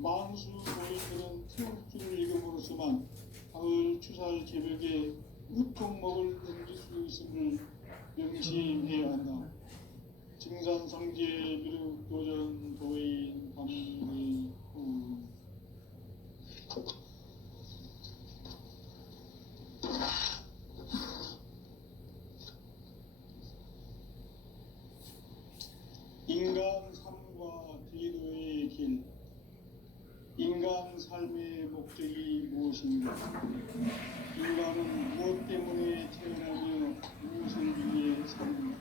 만수 노인들은 태울줄을 읽음으로써만 가을 추살 개벽에 으통먹을 넘길 수 있음을 명심해야 한다. 증산성제 비록 도전 도인 감리 후 인간 삶과 기도의 길. 인간 삶의 목적이 무엇인가? 인간은 무엇 때문에 태어나며 무엇을 위해 사는가?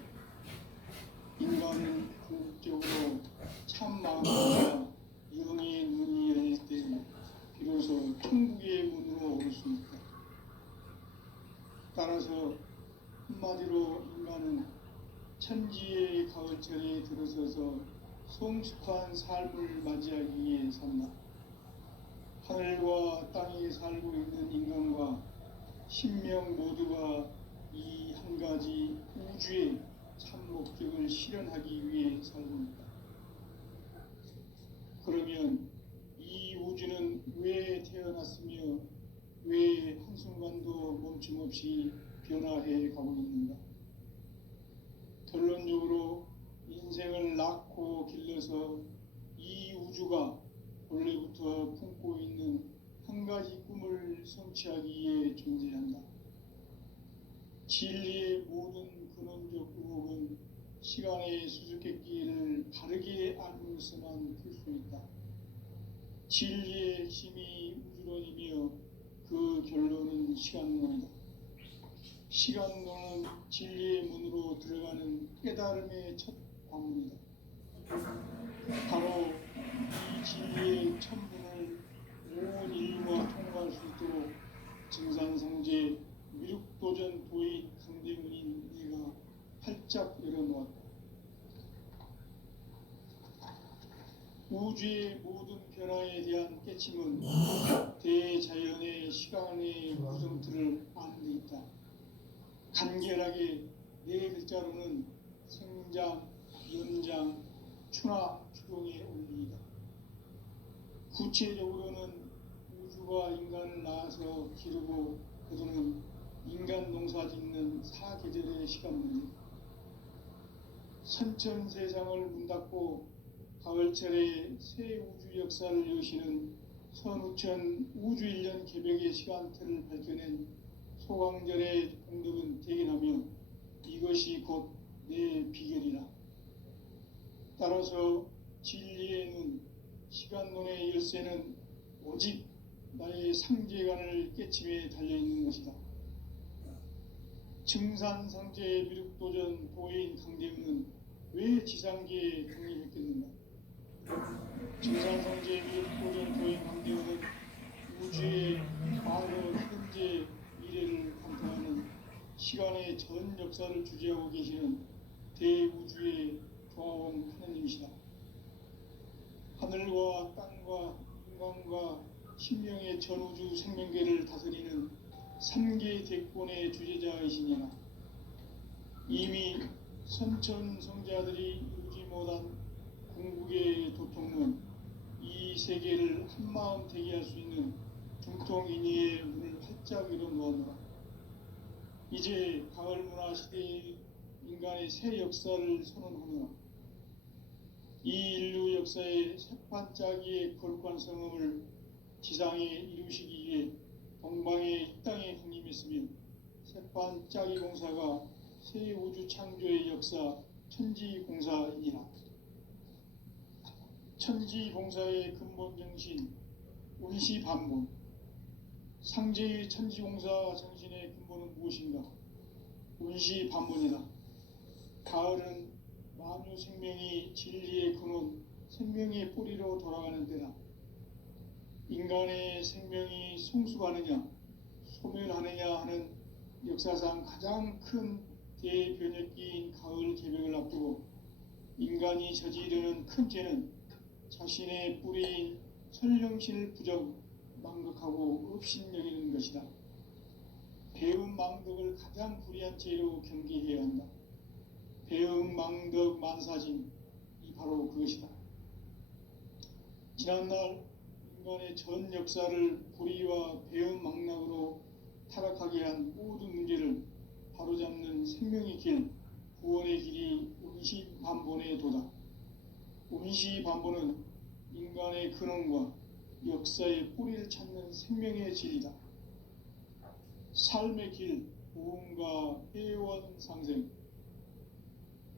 인간은 궁극적으로 참 마음과 영의 눈이 열릴 때 비로소 천국의 문으로 올 수 있다. 따라서 한마디로 인간은 천지의 가을철에 들어서서 성숙한 삶을 맞이하기 위해 산다. 하늘과 땅에 살고 있는 인간과 신명 모두가 이 한 가지 우주의 참 목적을 실현하기 위해 살습니다. 그러면 이 우주는 왜 태어났으며 왜 한순간도 멈춤없이 변화해 가고 있는가? 결론적으로 인생을 낳고 길러서 이 우주가 원래부터 품고 있는 한 가지 꿈을 성취하기 위해 존재한다. 진리의 모든 근원적 의혹은 시간의 수수께끼를 바르게 알면서만 풀 수 있다. 진리의 핵심이 우주론이며 그 결론은 시간론이다. 시간론은 진리의 문으로 들어가는 깨달음의 첫 관문이다. 바로 이 진리의 천문을 온 인류가 통과할 수 있도록 증산성제 미륵도전 도인 강대문인 내가 활짝 열어놓았다. 우주의 모든 변화에 대한 깨침은 대자연의 시간의 구성틀을 아는 데 있다. 간결하게 네 글자로는 생장, 연장, 추나 추동의 원리이다. 구체적으로는 우주가 인간을 낳아서 기르고 거두는 인간 농사 짓는 사계절의 시간문이다. 선천세상을 문닫고 가을철에 새 우주 역사를 여시는 선우천 우주일년 개벽의 시간틀을 밝혀낸 소강절의 공덕은 대견하며 이것이 곧 내 비결이라. 따라서 진리의 눈, 시간론의 열쇠는 오직 나의 상제관을 깨침에 달려있는 것이다. 증산상제 미륵도전 도인 강대문은 왜 지상계에 강림했겠는가? 증산상제 미륵도전 도인 강대문은 우주의 과거, 현재, 미래를 관통하는 시간의 전 역사를 주재하고 계시는 대우주의 조화원 하느님이시다. 하늘과 땅과 인간과 신명의 전우주 생명계를 다스리는 3계 대권의 주재자이시니라. 이미 선천성자들이 이루지 못한 궁극의 도통문, 이 세계를 한마음 되게 할 수 있는 중통인의의 문을 활짝 열어놓았노라. 이제 가을 문화 시대의 인간의 새 역사를 선언하노라. 이 인류 역사의 새반짝이의 거룩한 성음을 지상에 이루시기 위해 동방의 이 땅에 강림했으며 새반짝이 공사가 새 우주 창조의 역사 천지공사이니라. 천지공사의 근본 정신 운시반문. 상제의 천지공사 정신의 근본은 무엇인가? 운시반문이다. 가을은 만유 생명이 진리의 근원, 생명의 뿌리로 돌아가는 때다. 인간의 생명이 성숙하느냐, 소멸하느냐 하는 역사상 가장 큰 대변혁기인 가을 개벽을 앞두고 인간이 저지르는 큰 죄는 자신의 뿌리인 설령신을 부정, 망극하고 업신여기는 것이다. 배움 망덕을 가장 불의한 죄로 경계해야 한다. 배움 망덕 만사진, 이 바로 그것이다. 지난날 인간의 전 역사를 불의와 배은망락으로 타락하게 한 모든 문제를 바로잡는 생명의 길, 구원의 길이 운시반본에 도다. 운시반본은 인간의 근원과 역사의 뿌리를 찾는 생명의 진리다. 삶의 길, 보험과 회원 상생.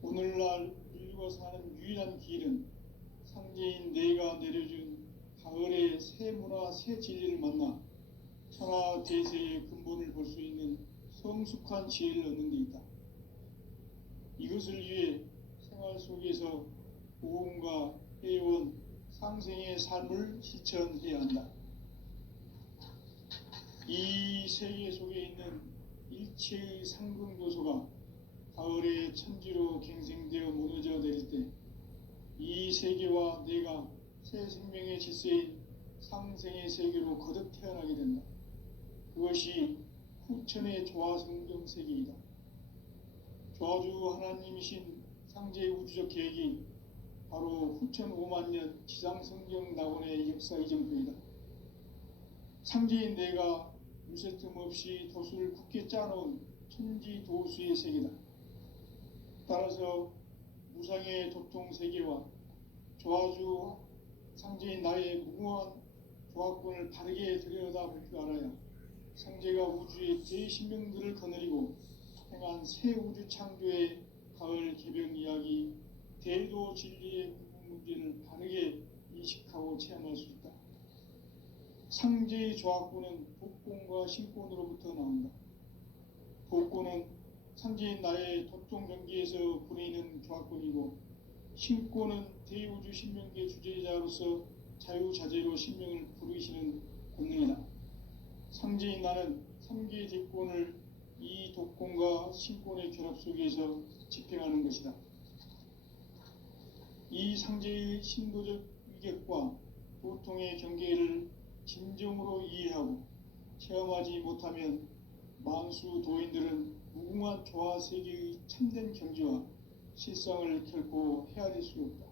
오늘날 인류가 사는 유일한 길은 상제인 내가 내려준 가을의 새 문화, 새 진리를 만나 천하 대세의 근본을 볼 수 있는 성숙한 지혜를 얻는 데 있다. 이것을 위해 생활 속에서 보험과 회원, 상생의 삶을 실천해야 한다. 이 세계 속에 있는 일체의 상금 요소가 가을의 천지로 갱생되어 무너져 내릴 때 이 세계와 내가 새 생명의 질서인 상생의 세계로 거듭 태어나게 된다. 그것이 후천의 조화성경 세계이다. 조화주 하나님이신 상제의 우주적 계획이 바로 후천 5만 년 지상성경 낙원의 역사 이정표이다. 상제인 내가 물새틈 없이 도수를 굳게 짜놓은 천지도수의 세계다. 따라서 무상의 도통 세계와 조화주 상제인 나의 무궁한 조화권을 바르게 들여다볼 줄 알아야 상제가 우주의 제10명들을 거느리고 행한 새 우주 창조의 가을 개병 이야기, 대도 진리의 문제를 바르게 인식하고 체험할 수 있다. 상제의 조화권은 복권과 신권으로부터 나온다. 복권은 상제인 나의 도통 경기에서 부리는 조화권이고, 신권은 대우주 신명계 주제자로서 자유자재로 신명을 부르시는 권능이다. 상제인 나는 3개의 대권을 이 독권과 신권의 결합 속에서 집행하는 것이다. 이 상제의 신도적 위격과 도통의 경계를 진정으로 이해하고 체험하지 못하면 만수 도인들은 무궁한 조화 세계의 참된 경지와 실상을 결코 헤아릴 수 없다.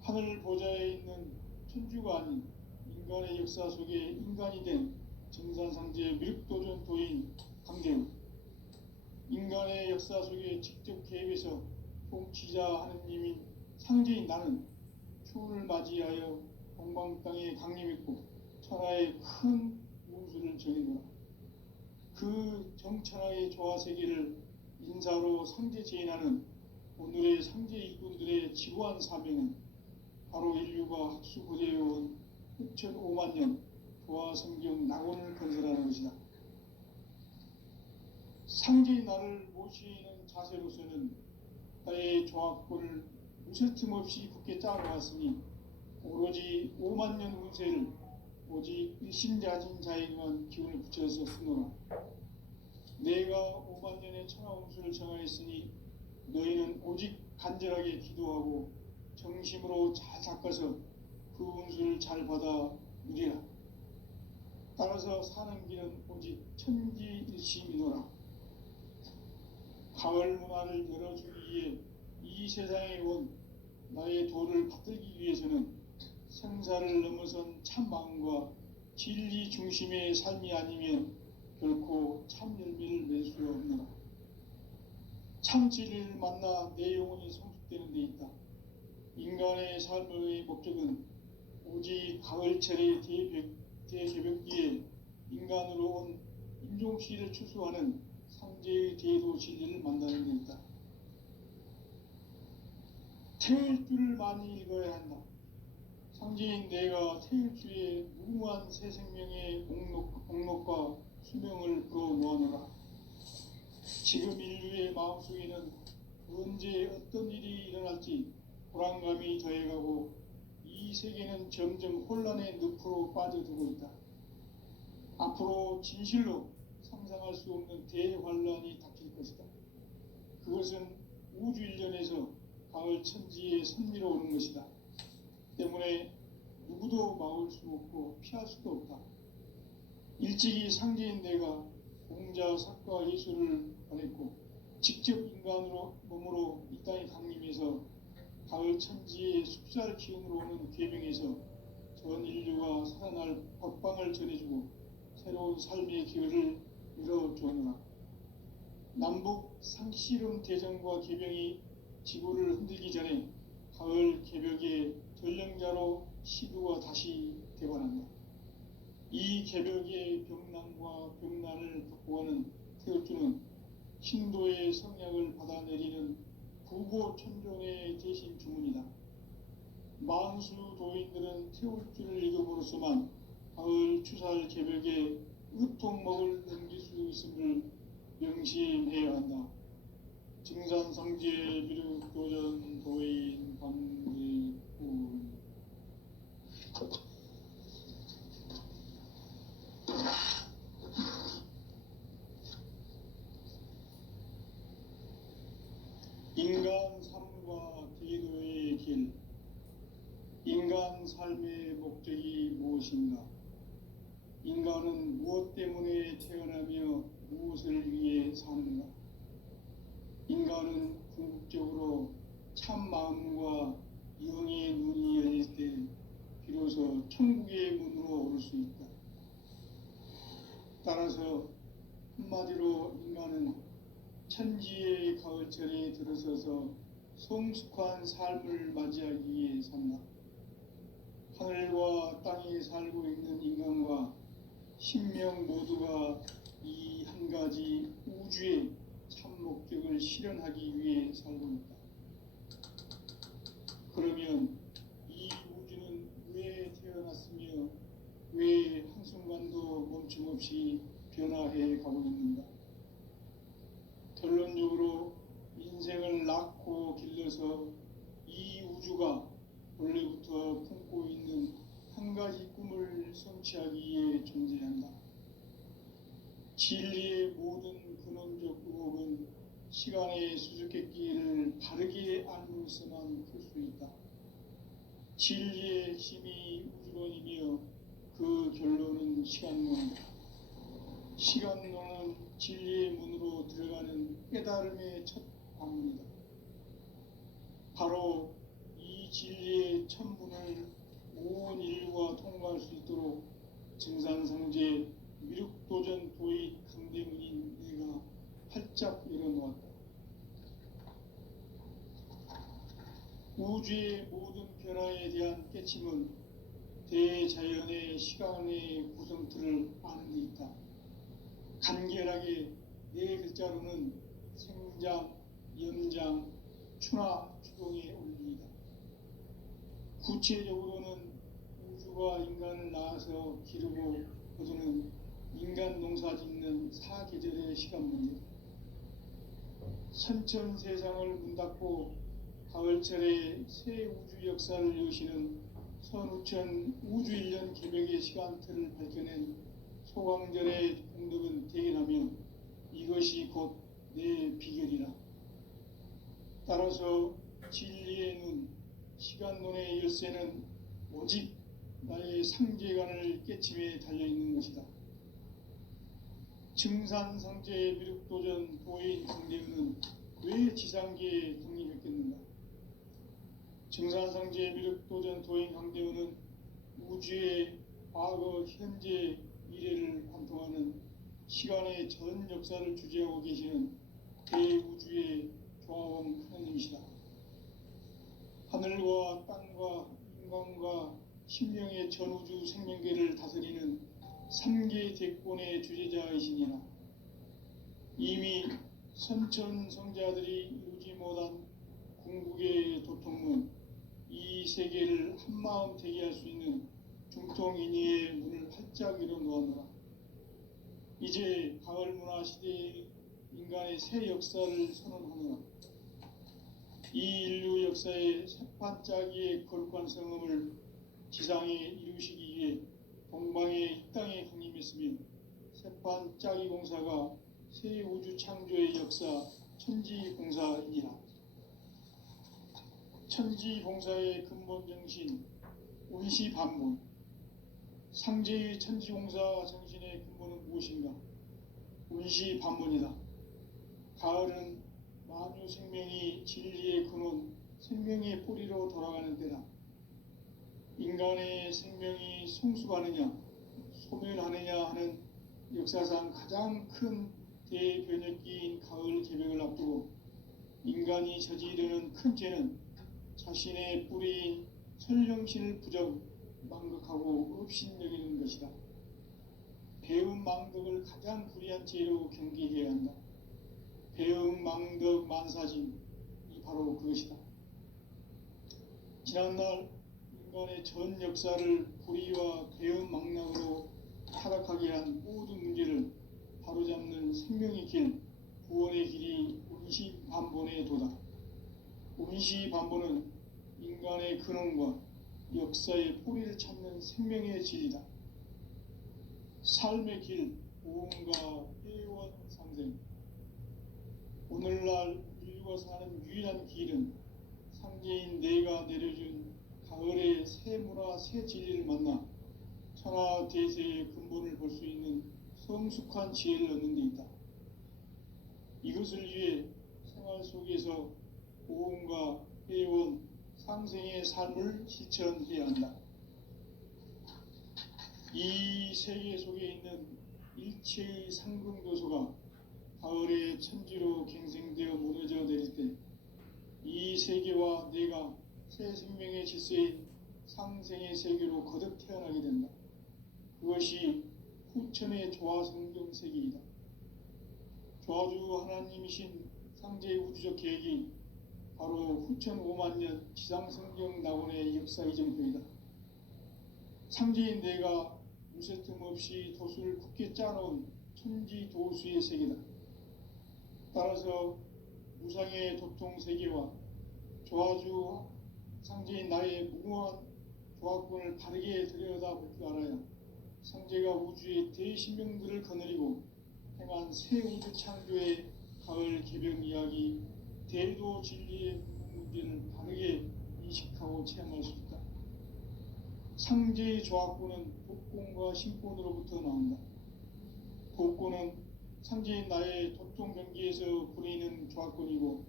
하늘 보좌에 있는 천주가 아닌 인간의 역사 속에 인간이 된 정산상제의 미륵도전 도인 강대우, 인간의 역사 속에 직접 개입해서 통치자 하느님인 상제인 나는 추운을 맞이하여 동방 땅에 강림했고 천하의 큰 운수를 정해노라. 그 정천하의 조화세계를 인사로 상제 제인하는 오늘의 상제 일꾼들의 지구한 사명은 바로 인류가 학수고대해온 6,5만 년 조화성경 낙원을 건설하는 것이다. 상제인 나를 모시는 자세로서는 나의 조화권을 무쇠틈 없이 굳게 짜놓았으니 오로지 5만 년 운세를 오직 일심자진 자에게만 기운을 붙여서 쓰노라. 내가 5만 년의 천하 운수를 정하였으니 너희는 오직 간절하게 기도하고 정심으로 잘 닦아서 그 운수를 잘 받아 누리라. 따라서 사는 길은 오직 천지일심이노라. 가을 문화를 열어주기 위해 이 세상에 온 나의 도를 받들기 위해서는 생사를 넘어선 참 마음과 진리 중심의 삶이 아니면 결코 참 열매를 맺을 수 없노라. 참 진리를 만나 내 영혼이 성숙되는 데 있다. 인간의 삶의 목적은 오직 가을철의 대개벽기에 인간으로 온 인종시를 추수하는 상제의 대도 진리를 만나는 데 있다. 태일주를 많이 읽어야 한다. 상제인 내가 태일주의 무궁한 새 생명의 목록과 수명을 불어놓아노라. 지금 인류의 마음속에는 언제 어떤 일이 일어날지 불안감이 더해가고 이 세계는 점점 혼란의 늪으로 빠져들고 있다. 앞으로 진실로 상상할 수 없는 대환란이 닥칠 것이다. 그것은 우주 일전에서 가을 천지에 선미로 오는 것이다. 때문에 누구도 막을 수 없고 피할 수도 없다. 일찍이 상제인 내가 공자, 사과, 예수를 보냈고 직접 인간으로 몸으로 이 땅에 강림해서 가을 천지의 숫살 기운으로 오는 계명에서 전 인류가 살아날 법방을 전해주고 새로운 삶의 기회를 열어주느라. 남북 상씨름 대전과 개병이 지구를 흔들기 전에 가을 개벽의 전령자로 시두가 다시 되관한다. 이 개벽의 병난과 병난을 극복하는 태우주는 신도의 성약을 받아내리는 부고천존의 대신 주문이다. 만수 도인들은 태울주를 읽음으로써만 가을 추살 개벽의 으통목을 넘길 수 있음을 명심해야 한다. 증산성제 미륵도전 도인 광대군. 인간 삶과 기도의 길. 인간 삶의 목적이 무엇인가? 인간은 무엇 때문에 태어나며 무엇을 위해 사는가? 인간은 궁극적으로 참 마음과 영의 눈이 열릴 때 비로소 천국의 문으로 오를 수 있다. 따라서 한마디로 인간은 천지의 가을철에 들어서서 성숙한 삶을 맞이하기 위해 산다. 하늘과 땅에 살고 있는 인간과 신명 모두가 이 한 가지 우주의 참 목적을 실현하기 위해 살고 있다. 그러면 이 우주는 왜 태어났으며 왜 한순간도 멈춤없이 변화해 가고 있는가? 결론적으로 인생을 낳고 길러서 이 우주가 원래부터 품고 있는 한 가지 꿈을 성취하기 위해 존재한다. 진리의 모든 근원적 의혹은 시간의 수수께끼를 바르게 알므로서만 풀 수 있다. 진리의 핵심이 우주론이며 그 결론은 시간론이다. 시간론은 진리의 문으로 들어가는 깨달음의 첫 방문이다. 바로 이 진리의 첫 문을 온 인류가 통과할 수 있도록 증산성제 미륵도전 도의 강대문인 내가 활짝 열어놓았다. 우주의 모든 변화에 대한 깨침은 대자연의 시간의 구성틀을 아는 데 있다. 간결하게 네 글자로는 생장, 염장, 추나 추동의 원리이다. 구체적으로는 우주가 인간을 낳아서 기르고 거두는 인간 농사 짓는 사계절의 시간 문제. 선천 세상을 문 닫고 가을철에 새 우주 역사를 여시는 선우천 우주 1년 개벽의 시간틀을 밝혀낸 소광절의 공덕은 대견하며 이것이 곧 내 비결이라. 따라서 진리의 눈, 시간론의 열쇠는 오직 나의 상제관을 깨침에 달려있는 것이다. 증산성제 미륵도전 도인 강대은은 왜 지상계에 독립했겠는가? 증산성제 미륵도전 도인 강대은은 우주의 과거, 현재, 미래를 관통하는 시간의 전 역사를 주재하고 계시는 대우주의 종합원 하나님이시다. 하늘과 땅과 인간과 신명의 전우주 생명계를 다스리는 3계 대권의 주재자이시니라. 이미 선천성자들이 이루지 못한 궁극의 도통문, 이 세계를 한마음 되게 할 수 있는 중통인의의 문을 활짝 열어놓았노라. 이제 가을 문화 시대의 인간의 새 역사를 선언하노라. 이 인류 역사의 새판짜기의 거룩한 성음을 지상에 이루시기 위해 동방의 이 땅에 강림했으며 새판짜기 공사가 새 우주 창조의 역사 천지공사이니라. 천지공사의 근본 정신 운시반문. 상제의 천지공사 정신의 근본은 무엇인가? 운시반문이다. 가을은 만유 생명이 진리의 근원, 생명의 뿌리로 돌아가는 때다. 인간의 생명이 성숙하느냐 소멸하느냐 하는 역사상 가장 큰 대변혁기인 가을 개벽을 앞두고 인간이 저지르는 큰 죄는 자신의 뿌리인 설령신을 부정 망극하고 업신여기는 것이다. 배음 망덕을 가장 불의한 죄로 경계해야 한다. 배음 망덕 만사진이 바로 그것이다. 지난날 인간의 전 역사를 불의와 배음 망락으로 타락하게 한 모든 문제를 바로잡는 생명의 길, 구원의 길이 운시반본에 도다. 운시반본은 인간의 근원과 역사의 뿌리를 찾는 생명의 진리다. 삶의 길, 오음과 회원 상생. 오늘날 인류가 사는 유일한 길은 상제인 내가 내려준 가을의 새 문화, 새 진리를 만나 천하 대세의 근본을 볼 수 있는 성숙한 지혜를 얻는 데 있다. 이것을 위해 생활 속에서 오음과 회원, 상생의 삶을 실천해야 한다. 이 세계 속에 있는 일체의 상승도소가 가을의 천지로 갱생되어 무너져 내릴 때 이 세계와 내가 새 생명의 질서인 상생의 세계로 거듭 태어나게 된다. 그것이 후천의 조화성경 세계이다. 조화주 하나님이신 상제의 우주적 계획이 바로 후천 5만년 지상성경 낙원의 역사 이정표이다. 상제인 내가 무쇠 틈 없이 도수를 굳게 짜놓은 천지 도수의 세계다. 따라서 무상의 도통 세계와 조화주 상제인 나의 무궁한 조화권을 바르게 들여다볼 줄 알아야 상제가 우주의 대신명들을 거느리고 행한 새 우주 창조의 가을 개벽 이야기, 대도 진리의 문제를 바르게 인식하고 체험할 수 있다. 상제의 조화권은 복권과 신권으로부터 나온다. 복권은 상제인 나의 도통 경기에서 부리는 조화권이고,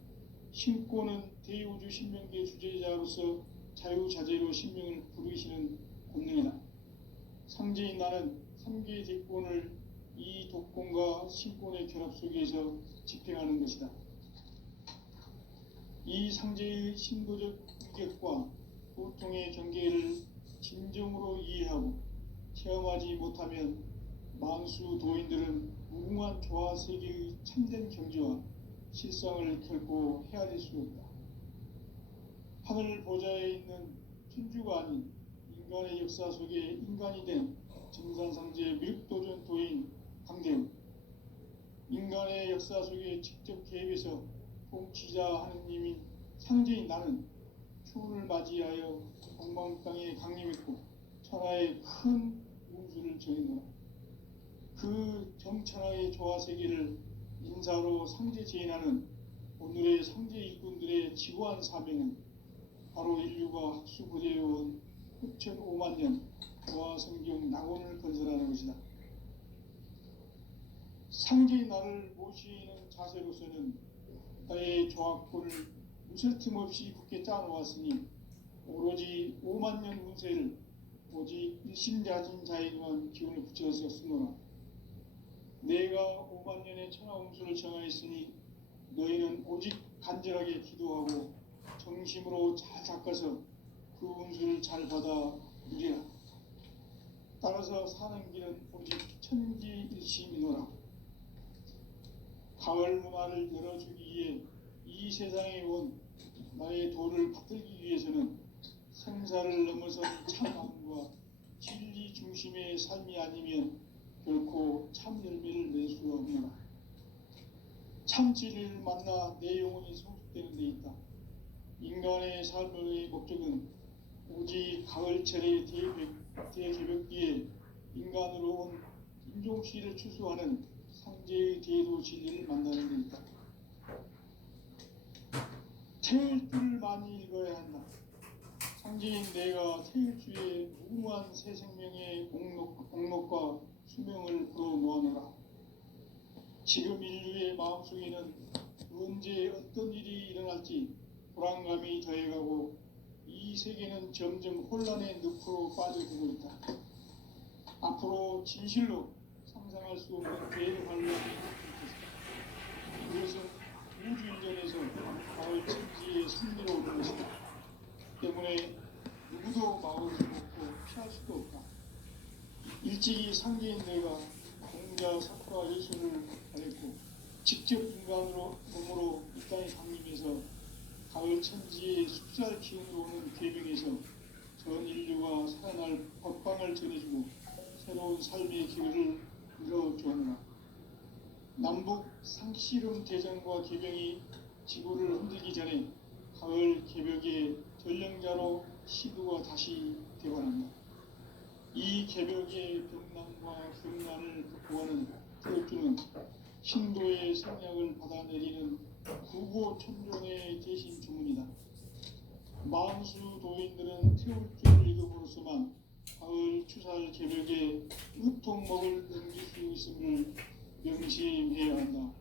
신권은 대우주 신명계 주제자로서 자유자재로 신명을 부르시는 권능이다. 상제인 나는 3개의 대권을 이 독권과 신권의 결합 속에서 집행하는 것이다. 이 상제의 신도적 위격과 보통의 경계를 진정으로 이해하고 체험하지 못하면 만수 도인들은 무궁한 조화 세계의 참된 경지와 실상을 결코 헤아릴 수 없다. 하늘 보좌에 있는 천주가 아닌 인간의 역사 속에 인간이 된 정산상제의 미륵도전 도인 강대우, 인간의 역사 속에 직접 개입해서 통치자 하느님인 상제인 나는 추운을 맞이하여 동방 땅에 강림했고 천하의 큰 운수를 정했노라. 그 정천하의 조화 세계를 인사로 상제 제인하는 오늘의 상제 일꾼들의 지고한 사명은 바로 인류가 학수부대해온 후천 5만년 조화성경 낙원을 건설하는 것이다. 상제의 나를 모시는 자세로서는 나의 조화권을 무쇠 틈 없이 굳게 짜놓았으니 오로지 5만년 운세를 오직 일심자진 자에게만 기운을 붙여서 쓰노라. 내가 5만년의 천하운수를 정하였으니 너희는 오직 간절하게 기도하고 정심으로 잘 닦아서 그 운수를 잘 받아 누리라. 따라서 사는 길은 오직 천지일심이노라. 가을 문화를 열어주기 위해 이 세상에 온 나의 도를 받들기 위해서는 생사를 넘어선 참마음과 진리 중심의 삶이 아니면 결코 참 열매를 낼 수가 없노라. 참 진리를 만나 내 영혼이 성숙되는 데 있다. 인간의 삶의 목적은 오직 가을철의 대개벽 뒤에 인간으로 온 인종씨를 추수하는 상제의 대도 진리를 만나는 데 있다. 태일주를 많이 읽어야 한다. 상제인 내가 태일주의 무궁한 새 생명의 공록과 수명을 불어모아노라. 지금 인류의 마음속에는 언제 어떤 일이 일어날지 불안감이 더해가고 이 세계는 점점 혼란의 늪으로 빠져들고 있다. 앞으로 진실로 상상할 수 없는 대환란이 있을 것이다. 그것은 우주인전에서 가을 천지의 승리로 오는 것이다. 때문에 누구도 막을 수 없고 피할 수도 없다. 일찍이 상계인들과 공자, 석과 예술을 가렸고 직접 인간으로 몸으로 이 땅에 강림해서 가을 천지의 숫살 기운으로 오는 궤병에서 전 인류가 살아날 법방을 전해주고 새로운 삶의 기회를 열어주었노라. 남북 상씨름 대전과 궤병이 지구를 흔들기 전에 가을 개벽의 전령자로 시도가 다시 되관한다. 이 개벽의 병난과 병난을 극복하는 트로트는 신도의 생략을 받아내리는 구고 천종의 대신 주문이다. 만수 도인들은 태울 줄을 읽음으로써만 가을 추살 개벽의 으통목을 넘길 수 있음을 명심해야 한다.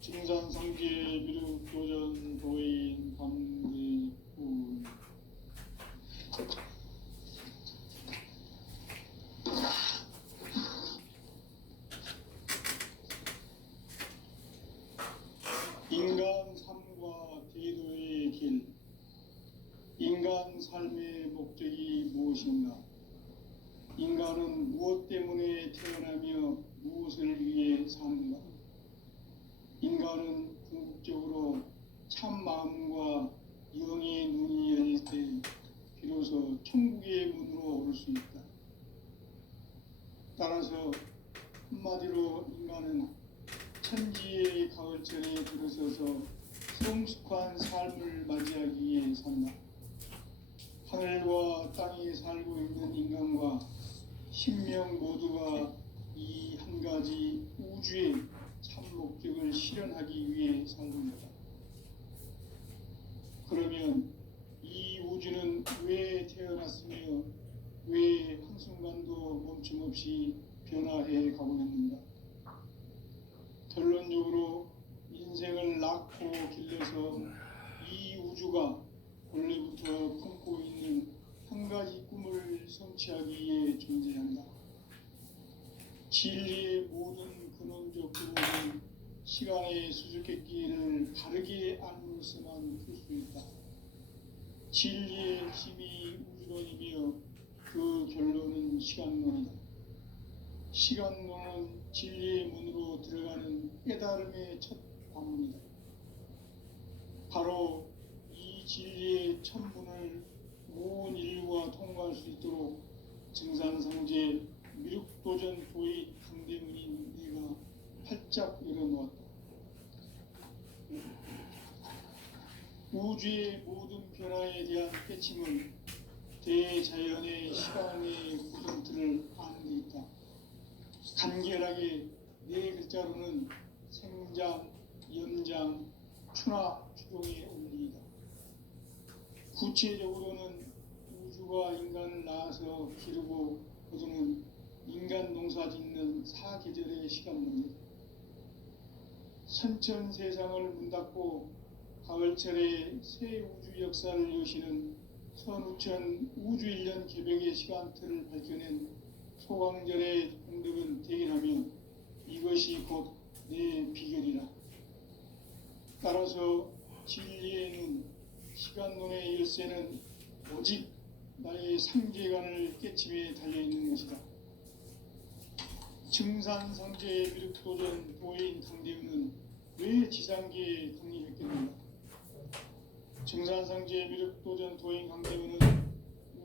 증산상계 미륵 도전 도인 방대군. 인간 삶과 대도의 길. 인간 삶의 목적이 무엇인가? 인간은 무엇 때문에 태어나며 무엇을 위해 사는가? 인간은 궁극적으로 참 마음과 영의 눈이 열릴 때 비로소 천국의 문으로 오를 수 있다. 따라서 한마디로 인간은 천지의 가을철에 들어서서 성숙한 삶을 맞이하기 위해 산다. 하늘과 땅에 살고 있는 인간과 신명 모두가 이 한 가지 우주의 참 목적을 실현하기 위해 사는 거다. 그러면 이 우주는 왜 태어났으며 왜 한순간도 멈춤없이 변화해 가고 있는가? 결론적으로 인생을 낳고 길러서 이 우주가 원래부터 품고 있는 한 가지 꿈을 성취하기 위해 존재한다. 진리의 모든 근원적 근원은 시간의 수수께끼를 바르게 알므로서만 풀 수 있다. 진리의 핵심이 우주론이며 그 결론은 시간론이다. 시간론은 진리의 문으로 들어가는 깨달음의 첫 관문이다. 바로 이 진리의 첫 문을 온 인류가 통과할 수 있도록 증산상제 미륵도전 도의 강대문인 내가 활짝 열어놓았다. 우주의 모든 변화에 대한 깨침은 대자연의 시간의 구성틀을 아는 데 있다. 간결하게 네 글자로는 생장, 연장, 추나, 추종의 원리이다. 구체적으로는 우주가 인간을 낳아서 기르고 거두는 인간 농사 짓는 사계절의 시간문이다. 선천세상을 문닫고 가을철에 새 우주 역사를 여시는 선우천 우주일년 개벽의 시간틀을 밝혀낸 소강절의 공덕은 대견하며 이것이 곧 내 비결이라. 따라서 진리의 눈, 시간론의 열쇠는 오직 나의 상계관을 깨침에 달려있는 것이다. 증산상제의 미륵도전 도인 강대우는 왜 지상계에 강림했겠는가? 증산상제의 미륵도전 도인 강대우는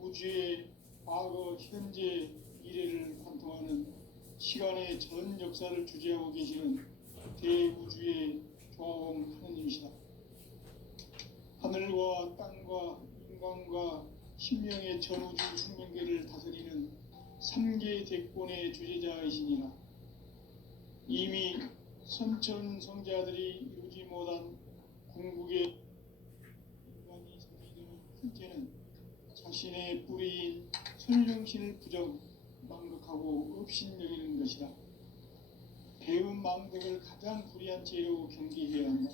우주의 과거, 현재, 미래를 관통하는 시간의 전 역사를 주재하고 계시는 대우주의 조화원 하느님이시다. 하늘과 땅과 인간과 신명의 전우주 생명계를 다스리는 3계 대권의 주제자이시니라. 이미 선천성자들이 이루지 못한 궁극의 인간이 생기는 큰죄는 자신의 뿌리인 설령신을 부정, 망극하고 업신여기는 것이다. 배음 망덕을 가장 불의한 죄로 경계해야 한다.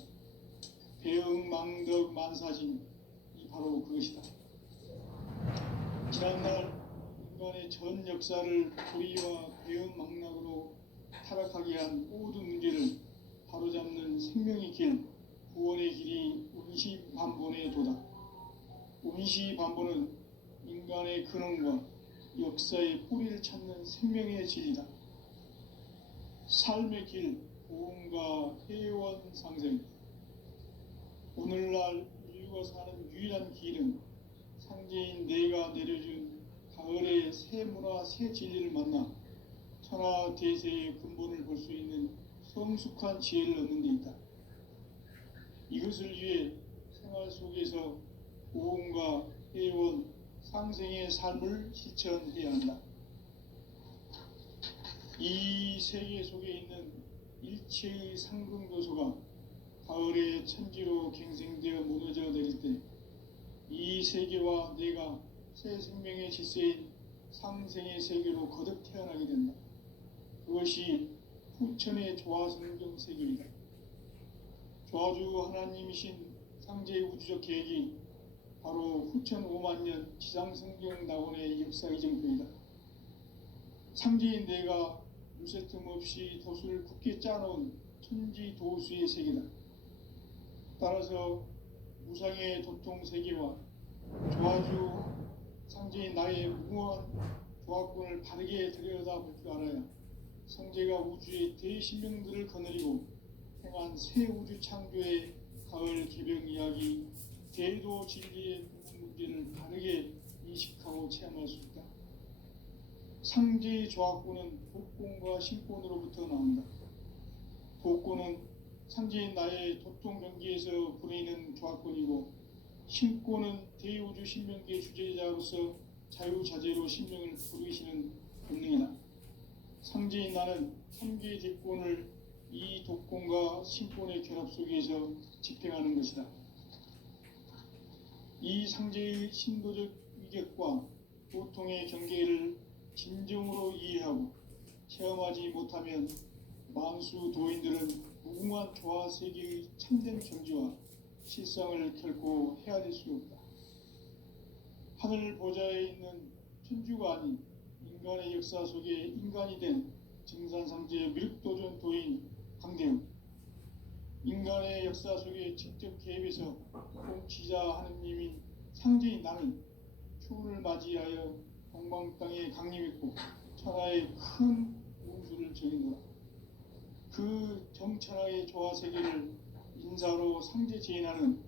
배음 망덕 만사진, 이 바로 그것이다. 지난날 인간의 전 역사를 불의와 배은망락으로 타락하게 한 모든 문제를 바로잡는 생명의 길, 구원의 길이 운시반본에 도다. 운시반본은 인간의 근원과 역사의 뿌리를 찾는 생명의 진리다. 삶의 길, 보험과 회원 상생. 오늘날 인류가 사는 유일한 길은 상제인 내가 내려준 가을의 새 문화, 새 진리를 만나 천하 대세의 근본을 볼 수 있는 성숙한 지혜를 얻는 데 있다. 이것을 위해 생활 속에서 보험과 회원, 상생의 삶을 실천해야 한다. 이 세계 속에 있는 일체의 상승도소가 가을의 천지로 갱생되어 무너져 내릴 때 이 세계와 내가 새 생명의 질서인 상생의 세계로 거듭 태어나게 된다. 그것이 후천의 조화성경 세계이다. 조화주 하나님이신 상제의 우주적 계획이 바로 후천 5만 년 지상성경 낙원의 역사 이정표이다. 상제인 내가 무쇠 틈 없이 도수를 굳게 짜놓은 천지 도수의 세계다. 따라서 무상의 도통 세계와 조화주 상제인 나의 무궁한 조화권을 바르게 들여다볼 줄 알아야 성제가 우주의 대신명들을 거느리고 행한 새 우주 창조의 가을 개병 이야기, 대도 진리의 문제를 바르게 인식하고 체험할 수 있다. 상제의 조화권은 복권과 신권으로부터 나온다. 복권은 상제인 나의 도통 경계에서 부리는 조화권이고, 신권은 대우주 신명기의 주제자로서 자유자재로 신명을 부르시는 본능이다. 상제인 나는 3개의 대권을 이 독권과 신권의 결합 속에서 집행하는 것이다. 이 상제의 신도적 위격과 보통의 경계를 진정으로 이해하고 체험하지 못하면 만수 도인들은 무궁한 조화 세계의 참된 경지와 실상을 결코 헤아릴 수 없다. 하늘 보좌에 있는 천주가 아닌 인간의 역사 속에 인간이 된 증산상제의 미륵도전 도인 강대우, 인간의 역사 속에 직접 개입해서 통치자 하느님인 상제인 나는 추운을 맞이하여 동방 땅에 강림했고 천하의 큰 운수를 적인노라. 그 정천하의 조화 세계를 인사로 상제 제인하는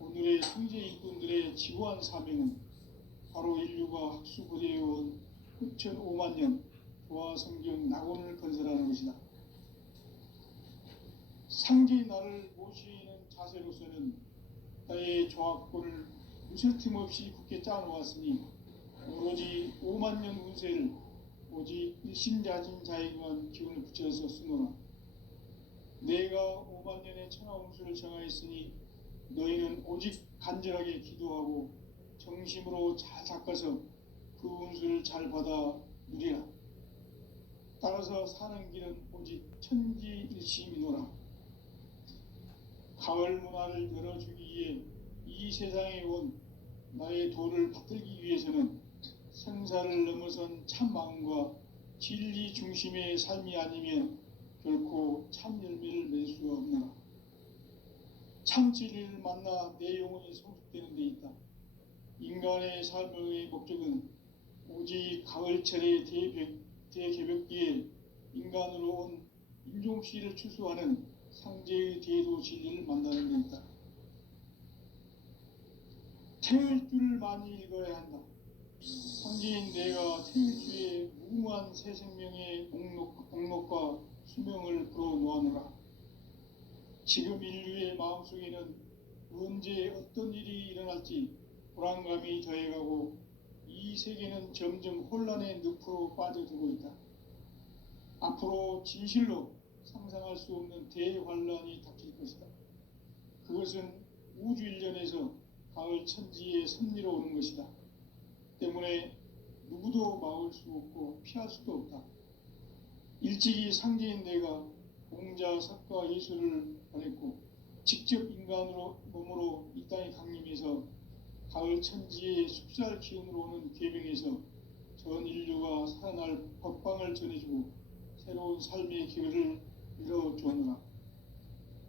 오늘의 상제 일꾼들의 지구한 사명은 바로 인류가 학수고대해온 후천 5만 년 조화 성경 낙원을 건설하는 것이다. 상제의 나를 모시는 자세로서는 나의 조화권을 무쇠틈 없이 굳게 짜놓았으니 오로지 5만 년 운세를 오직 일심자진 자에게만 기운을 붙여서 쓰노라. 내가 5만 년의 천하 운수를 정하였으니 너희는 오직 간절하게 기도하고 정심으로 잘 닦아서 그 운수를 잘 받아 누리라. 따라서 사는 길은 오직 천지일심이노라. 가을 문화를 열어주기 위해 이 세상에 온 나의 도를 받들기 위해서는 생사를 넘어선 참 마음과 진리 중심의 삶이 아니면 결코 참 열매를 맺을 수 없노라. 참 진리를 만나 내 영혼이 성숙되는 데 있다. 인간의 삶의 목적은 오직 가을철의 대개벽기에 인간으로 온 인종씨를 추수하는 상제의 대도 진리를 만나는 데 있다. 태일주를 많이 읽어야 한다. 상제인 내가 태일주의 무궁한 새 생명의 목록과 수명을 불어놓아노라. 지금 인류의 마음속에는 언제 어떤 일이 일어날지 불안감이 더해가고 이 세계는 점점 혼란의 늪으로 빠져들고 있다. 앞으로 진실로 상상할 수 없는 대환란이 닥칠 것이다. 그것은 우주 일련에서 가을 천지의 섭리로 오는 것이다. 때문에 누구도 막을 수 없고 피할 수도 없다. 일찍이 상제인 내가 공자, 석가, 예술을 보냈고 직접 인간으로 몸으로 이 땅에 강림해서 가을 천지의 숲살 기운으로 오는 계명에서 전 인류가 살아날 법방을 전해주고 새로운 삶의 기회를 열어주었노라.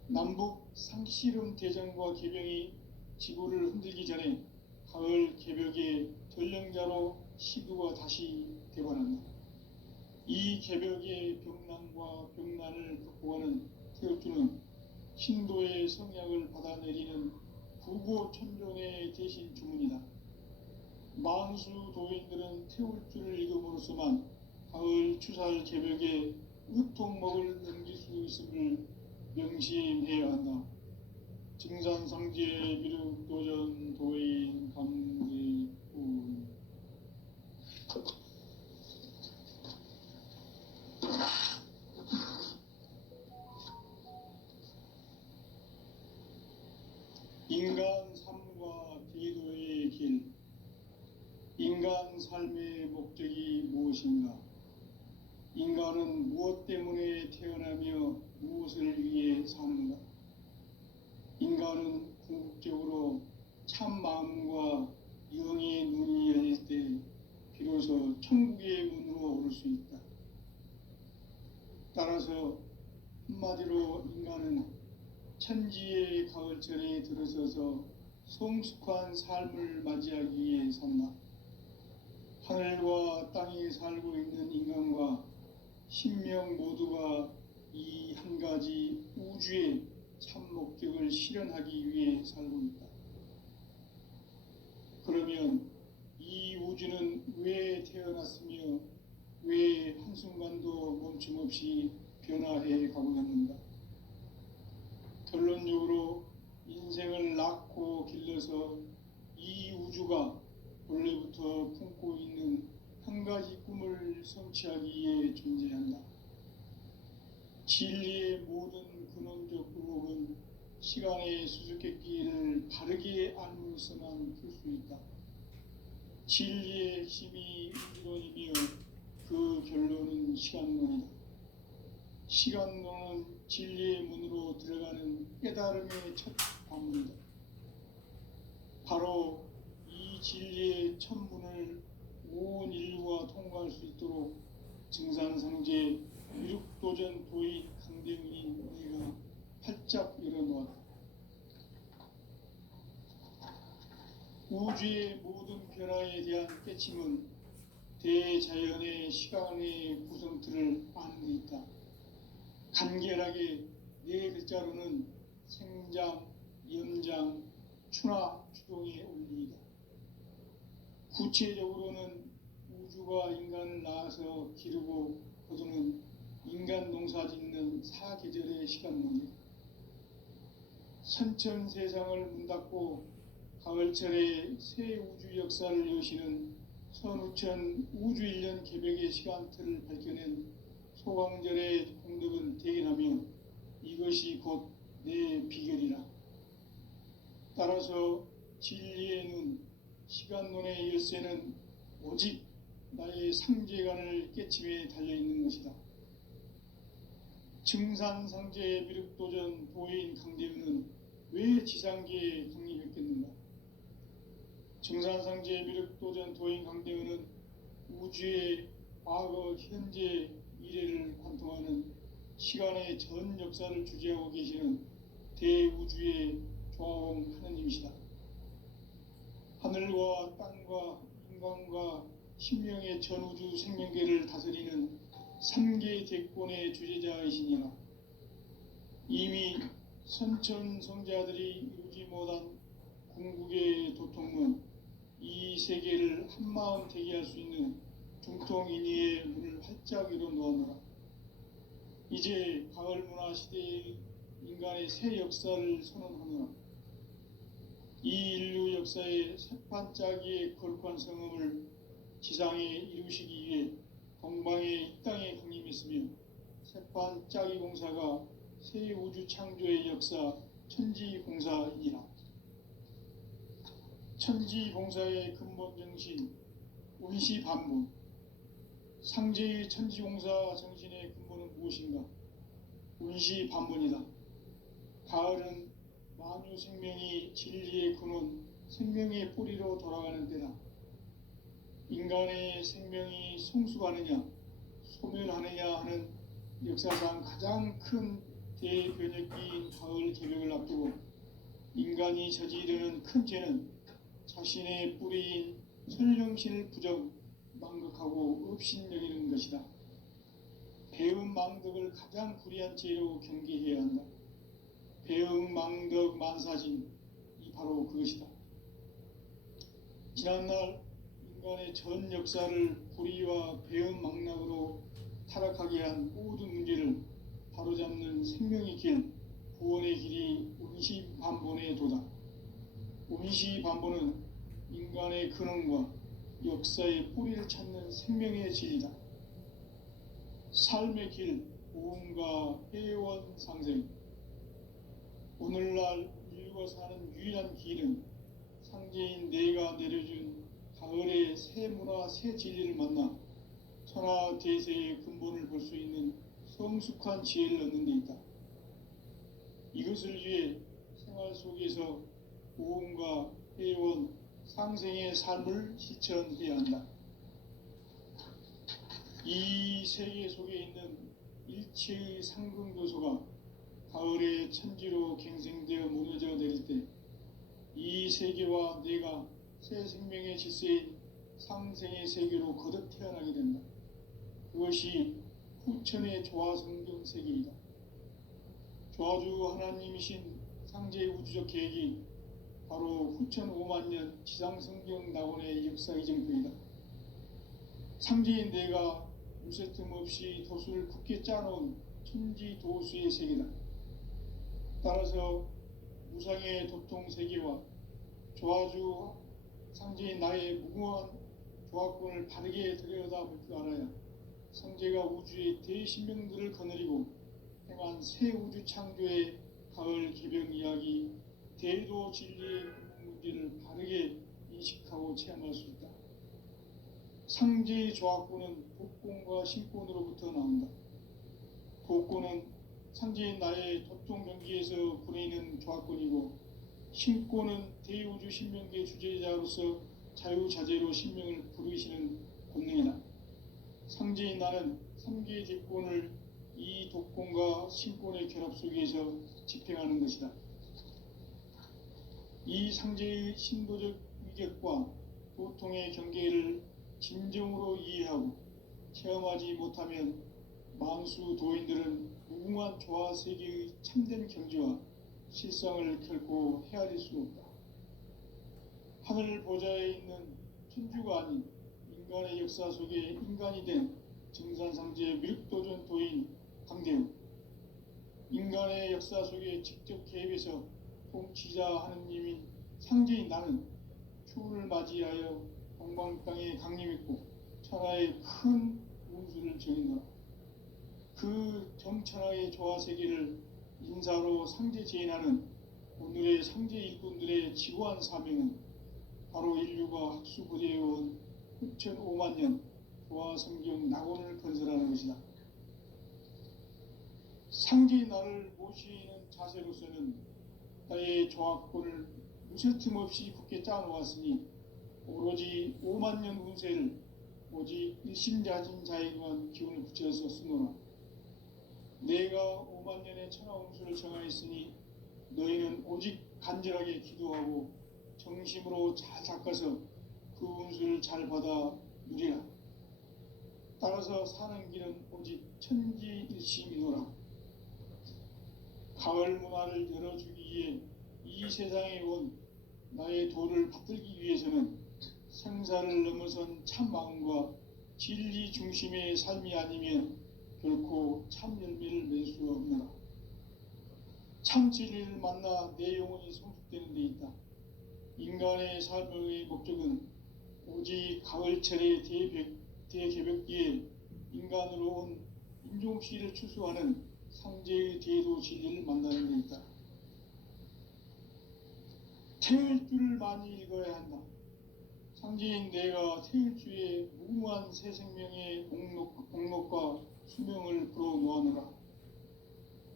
남북 상씨름 대전과 계병이 지구를 흔들기 전에 가을 개벽의 전령자로 시두가 다시 되관한다. 이 개벽의 병난과 병난을 극복하는 태극주는 신도의 성약을 받아내리는 구고천종의 대신 주문이다. 만수 도인들은 태울주를 읽음으로써만 가을 추살 개벽에 으통먹을 넘길 수 있음을 명심해야 한다. 증산상제 미륵도전 도인 강대군. 인간 삶과 기도의 길. 인간 삶의 목적이 무엇인가? 인간은 무엇 때문에 태어나며 무엇을 위해 사는가? 인간은 궁극적으로 참 마음과 영의 눈이 열릴 때 비로소 천국의 문으로 오를 수 있다. 따라서 한마디로 인간은 천지의 가을철에 들어서서 성숙한 삶을 맞이하기 위해 산다. 하늘과 땅에 살고 있는 인간과 신명 모두가 이 한 가지 우주의 참 목적을 실현하기 위해 살고 있다. 그러면 이 우주는 왜 태어났으며 왜 한순간도 멈춤없이 변화해 가고 있는가? 결론적으로 인생을 낳고 길러서 이 우주가 원래부터 품고 있는 한 가지 꿈을 성취하기 위해 존재한다. 진리의 모든 근원적 의혹은 시간의 수수께끼를 바르게 알므로서만 풀 수 있다. 진리의 핵심이 우주론이며 그 결론은 시간론이다. 시간론은 진리의 문으로 들어가는 깨달음의 첫 관문이다. 바로 이 진리의 첫 문을 온 인류가 통과할 수 있도록 증산상제 미륵도전 도인 강대훈이 우리가 활짝 열어놓았다. 우주의 모든 변화에 대한 깨침은 대자연의 시간의 구성틀을 아는 데 있다. 간결하게 네 글자로는 생장, 염장, 추나 추동의 원리이다. 구체적으로는 우주가 인간을 낳아서 기르고 거두는 인간 농사 짓는 사계절의 시간론이다. 선천 세상을 문닫고 가을철에 새 우주 역사를 여시는 선우천 우주 1년 개벽의 시간틀을 밝혀낸 소강절의 공덕은 대견하며 이것이 곧 내 비결이라. 따라서 진리의 눈, 시간론의 열쇠는 오직 나의 상제관을 깨침에 달려있는 것이다. 증산상제 미륵도전 도인 강대훈은 왜 지상계에 강림했겠는가? 증산상제 미륵도전 도인 강대훈은 우주의 과거, 현재, 미래를 관통하는 시간의 전 역사를 주재하고 계시는 대우주의 조화원 하느님이시다. 하늘과 땅과 인간과 신명의 전우주 생명계를 다스리는 3계 대권의 주재자이시니라. 이미 선천성자들이 이루지 못한 궁극의 도통문, 이 세계를 한마음 되게 할 수 있는 중통인의의 문을 활짝 열어놓았노라. 이제 가을 문화 시대의 인간의 새 역사를 선언하노라. 이 인류 역사의 새판짜기의 거룩한 성음을 지상에 이루시기 위해 동방의 이 땅에 강림했으며 새판짜기 공사가 새 우주 창조의 역사 천지공사이니라. 천지공사의 근본 정신 운시반분. 상제의 천지공사 정신의 근본은 무엇인가? 운시반분이다. 가을은 만유 생명이 진리의 근원 생명의 뿌리로 돌아가는 때다. 인간의 생명이 성숙하느냐 소멸하느냐 하는 역사상 가장 큰 대변혁기인 가을 개벽을 앞두고 인간이 저지르는 큰 죄는 자신의 뿌리인 선령신을 부정 망각하고 업신여기는 것이다. 배음 망덕을 가장 불의한 죄로 경계해야 한다. 배음 망덕 만사진이 바로 그것이다. 지난날 인간의 전 역사를 불의와 배음 망락으로 타락하게 한 모든 문제를 바로잡는 생명의 길, 구원의 길이 운시반본의 도다. 운시반본은 인간의 근원과 역사의 뿌리를 찾는 생명의 진리다. 삶의 길, 보험과 회원 상생. 오늘날 인류가 사는 유일한 길은 상제인 내가 내려준 가을의 새 문화, 새 진리를 만나 천하 대세의 근본을 볼 수 있는 성숙한 지혜를 얻는 데 있다. 이것을 위해 생활 속에서 보험과 회원, 상생의 삶을 실천해야 한다. 이 세계 속에 있는 일체의 상승도소가 가을의 천지로 갱생되어 무너져 내릴 때 이 세계와 내가 새 생명의 질서인 상생의 세계로 거듭 태어나게 된다. 그것이 후천의 조화성경 세계이다. 조화주 하나님이신 상제의 우주적 계획이 바로 후천 5만 년 지상성경 낙원의 역사 이정표이다. 상제인 내가 무쇠 틈 없이 도수를 굳게 짜놓은 천지 도수의 세계다. 따라서 무상의 도통 세계와 조화주 상제인 나의 무궁한 조화권을 바르게 들여다볼 줄 알아야 상제가 우주의 대신명들을 거느리고 행한 새 우주 창조의 가을 개벽 이야기 대도 진리의 문제를 바르게 인식하고 체험할 수 있다. 상제의 조화권은 복권과 신권으로부터 나온다. 복권은 상제인 나의 도통 경기에서 부리는 조화권이고 신권은 대우주 신명계 주제자로서 자유자재로 신명을 부르시는 권능이다. 상제인 나는 3개의 대권을 이 독권과 신권의 결합 속에서 집행하는 것이다. 이 상제의 신도적 위격과 도통의 경계를 진정으로 이해하고 체험하지 못하면 만수 도인들은 무궁한 조화 세계의 참된 경지와 실상을 결코 헤아릴 수 없다. 하늘 보좌에 있는 천주가 아닌 인간의 역사 속에 인간이 된 정산상제 밀도전 도인 강대우, 인간의 역사 속에 직접 개입해서 통치자 하느님인 상제인 나는 추운을 맞이하여 동방 땅에 강림했고 천하의 큰 운수를 정의노라. 그 정천하의 조화 세계를 인사로 상제 제인하는 오늘의 상제 일꾼들의 지고한 사명은 바로 인류가 학수고대해온 후천 5만 년 조화 성경 낙원을 건설하는 것이다. 상제의 나를 모시는 자세로서는 나의 조화권을 무쇠틈 없이 굳게 짜놓았으니 오로지 5만 년 운세를 오직 일심자진 자에게만 기운을 붙여서 쓰노라. 내가 5만 년의 천하 운수를 정하였으니 너희는 오직 간절하게 기도하고 정심으로 잘 닦아서 그 운수를 잘 받아 누리라. 따라서 사는 길은 오직 천지일심이노라. 가을 문화를 열어주기 위해 이 세상에 온 나의 도를 받들기 위해서는 생사를 넘어선 참 마음과 진리 중심의 삶이 아니면 결코 참 열매를 맺을 수 없노라. 참 진리를 만나 내 영혼이 성숙되는 데 있다. 인간의 삶의 목적은 오직 가을철의 대개벽기에 인간으로 온 인종씨를 추수하는 상제의 대도 진리를 만나는 데 있다. 태을 줄을 많이 읽어야 한다. 상제인 내가 태일주의 무궁한 새 생명의 공록과 수명을 불어놓아노라.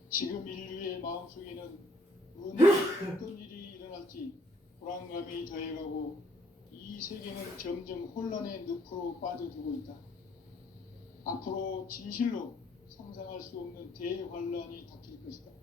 지금 인류의 마음속에는 어떤 일이 일어날지 불안감이 더해가고 이 세계는 점점 혼란의 늪으로 빠져들고 있다. 앞으로 진실로 상상할 수 없는 대환란이 닥칠 것이다.